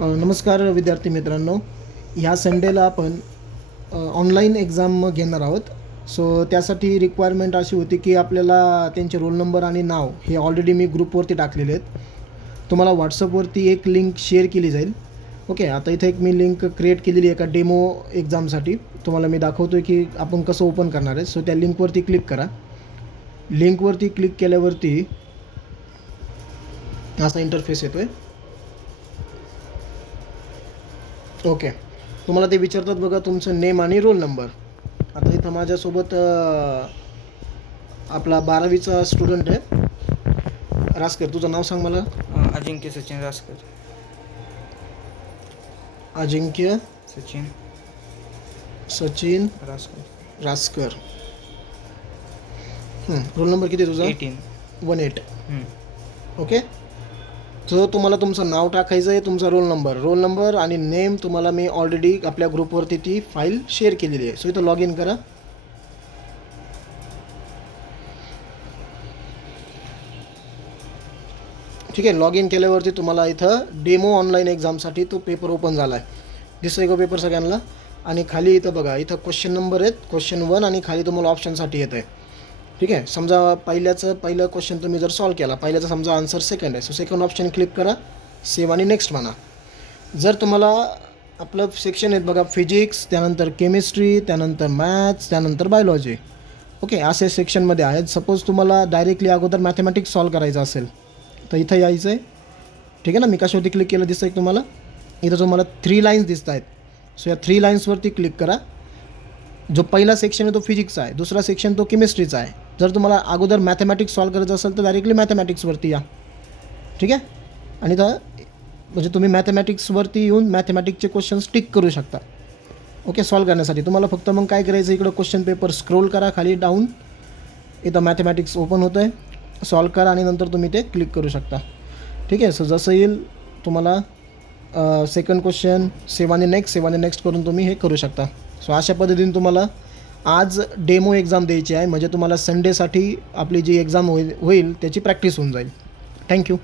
नमस्कार विद्यार्थी मित्रांनो. ह्या संडेला आपण ऑनलाईन एक्झाम घेणार आहोत. सो त्यासाठी रिक्वायरमेंट अशी होती की आपल्याला त्यांचे रोल नंबर आणि नाव हे ऑलरेडी मी ग्रुपवरती टाकलेले आहेत. तुम्हाला व्हॉट्सअपवरती एक लिंक शेअर केली जाईल. ओके, आता इथे एक मी लिंक क्रिएट केलेली आहे एका डेमो एक्झामसाठी. तुम्हाला मी दाखवतो आहे की आपण कसं ओपन करणार आहे. सो त्या लिंकवरती क्लिक करा. लिंकवरती क्लिक केल्यावरती असा इंटरफेस येतो आहे. ओके, तुम्हाला ते विचारतात बघा तुमचं नेम आणि रोल नंबर. आता इथं माझ्यासोबत आपला 12वीचा स्टुडंट आहे रासकर. तुझं नाव सांग मला. अजिंक्य सचिन रासकर. अजिंक्य सचिन रासकर. रासकर. रोल नंबर किती आहे तुझा? 18. ओके, सो तुम्हाला तुमचं नाव टाकायचं आहे, तुमचा रोल नंबर आणि नेम. तुम्हाला मी ऑलरेडी आपल्या ग्रुपवरती ती फाईल शेअर केलेली आहे. सो इथं लॉग इन करा. ठीक आहे, लॉग इन केल्यावरती तुम्हाला इथं डेमो ऑनलाईन एक्झामसाठी तो पेपर ओपन झाला आहे. दिसतोय का पेपर सगळ्यांना? आणि खाली इथं बघा, इथं क्वेश्चन नंबर आहेत, क्वेश्चन 1 आणि खाली तुम्हाला ऑप्शनसाठी येतं आहे. ठीक आहे, समजा पहिलं क्वेश्चन तुम्ही जर सॉल्व केला, पहिल्याचा समजा आन्सर सेकंड आहे. सो सेकंड ऑप्शन क्लिक करा, सेव्ह आणि नेक्स्ट म्हणा. जर तुम्हाला आपलं सेक्शन आहेत बघा, फिजिक्स, त्यानंतर केमिस्ट्री, त्यानंतर मॅथ्स, त्यानंतर बायोलॉजी. ओके, असे सेक्शनमध्ये आहेत. सपोज तुम्हाला डायरेक्टली अगोदर मॅथमॅटिक्स सॉल्व करायचं असेल तर इथं यायचं आहे. ठीक आहे ना, मी कशावरती क्लिक केलं दिसतं आहे तुम्हाला? इथं तुम्हाला 3 लाईन्स दिसत आहेत. सो या 3 लाईन्सवरती क्लिक करा. जो पहिला सेक्शन आहे तो फिजिक्सचा आहे, दुसरा सेक्शन तो केमिस्ट्रीचा आहे. जर तुम्हाला अगोदर मॅथमॅटिक्स सॉल्व करायचं असेल तर डायरेक्टली मॅथमॅटिक्सवरती या. ठीक आहे, आणि तर म्हणजे तुम्ही मॅथमॅटिक्सवरती येऊन मॅथमॅटिक्सचे क्वेश्चन्स टिक करू शकता. ओके, सॉल्व करण्यासाठी तुम्हाला फक्त मग काय करायचं, इकडं क्वेश्चन पेपर स्क्रोल करा खाली डाऊन. इथं मॅथमॅटिक्स ओपन होतं आहे, सॉल्व करा आणि नंतर तुम्ही ते क्लिक करू शकता. ठीक आहे, सो जसं येईल तुम्हाला सेकंड क्वेश्चन, सेव्ह आणि नेक्स्ट करून तुम्ही हे करू शकता. सो अशा पद्धतीने तुम्हाला आज डेमो एक्झाम द्यायची आहे. म्हणजे तुम्हाला संडेसाठी आपली जी एक्झाम होईल त्याची प्रॅक्टिस होऊन जाईल. थँक्यू.